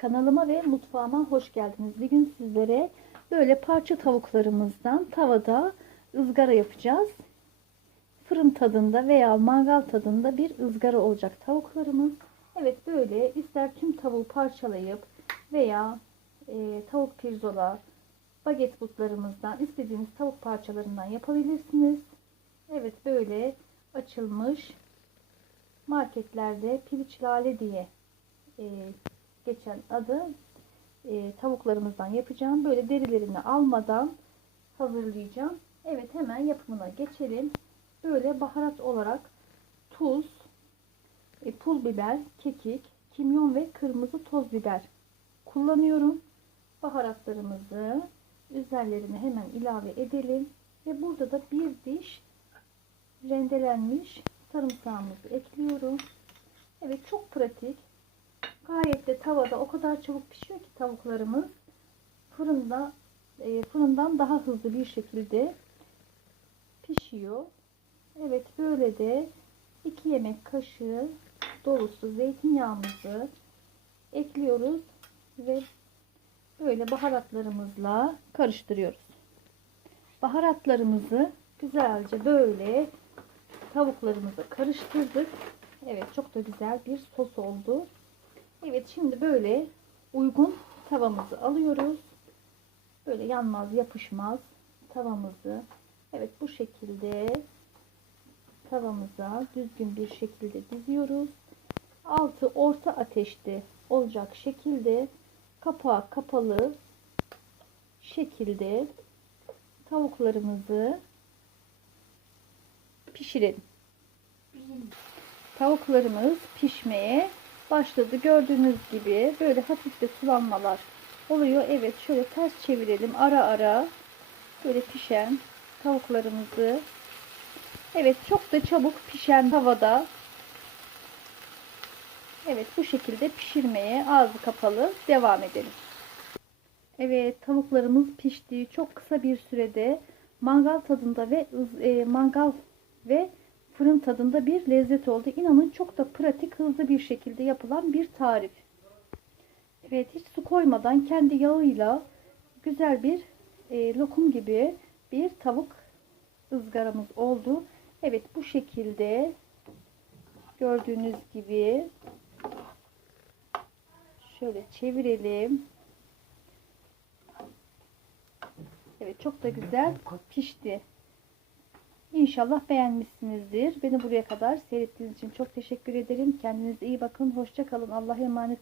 Kanalıma ve mutfağıma hoş geldiniz. Bugün sizlere böyle parça tavuklarımızdan tavada ızgara yapacağız. Fırın tadında veya mangal tadında bir ızgara olacak tavuklarımız. Evet böyle ister tüm tavuğu parçalayıp veya e, tavuk pirzola, baget butlarımızdan istediğiniz tavuk parçalarından yapabilirsiniz. Evet böyle açılmış marketlerde piliç lale diye e, geçen adı e, tavuklarımızdan yapacağım. Böyle derilerini almadan hazırlayacağım. Evet hemen yapımına geçelim. Böyle baharat olarak tuz, e, pul biber, kekik, kimyon ve kırmızı toz biber kullanıyorum. Baharatlarımızı üzerlerine hemen ilave edelim. Ve burada da bir diş rendelenmiş sarımsağımızı ekliyorum. Evet çok pratik. Gayet de tavada o kadar çabuk pişiyor ki tavuklarımız fırında e, fırından daha hızlı bir şekilde pişiyor. Evet böyle de 2 yemek kaşığı dolusu zeytinyağımızı ekliyoruz ve böyle baharatlarımızla karıştırıyoruz. Baharatlarımızı güzelce böyle tavuklarımıza karıştırdık. Evet çok da güzel bir sos oldu. Evet şimdi böyle uygun tavamızı alıyoruz. Böyle yanmaz yapışmaz tavamızı. Evet bu şekilde tavamıza düzgün bir şekilde diziyoruz. Altı orta ateşte olacak şekilde kapağı kapalı şekilde tavuklarımızı pişirelim. Tavuklarımız pişmeye başladı. Gördüğünüz gibi böyle hafif de sulanmalar oluyor. Evet şöyle ters çevirelim. Ara ara böyle pişen tavuklarımızı Evet çok da çabuk pişen tavada Evet bu şekilde pişirmeye ağzı kapalı devam edelim. Evet tavuklarımız pişti. Çok kısa bir sürede mangal tadında ve e, mangal ve fırın tadında bir lezzet oldu. İnanın çok da pratik, hızlı bir şekilde yapılan bir tarif. Evet, hiç su koymadan kendi yağıyla güzel bir e, lokum gibi bir tavuk ızgaramız oldu. Evet, bu şekilde gördüğünüz gibi şöyle çevirelim. Evet, çok da güzel pişti. İnşallah beğenmişsinizdir. Beni buraya kadar seyrettiğiniz için çok teşekkür ederim. Kendinize iyi bakın. Hoşça kalın. Allah'a emanet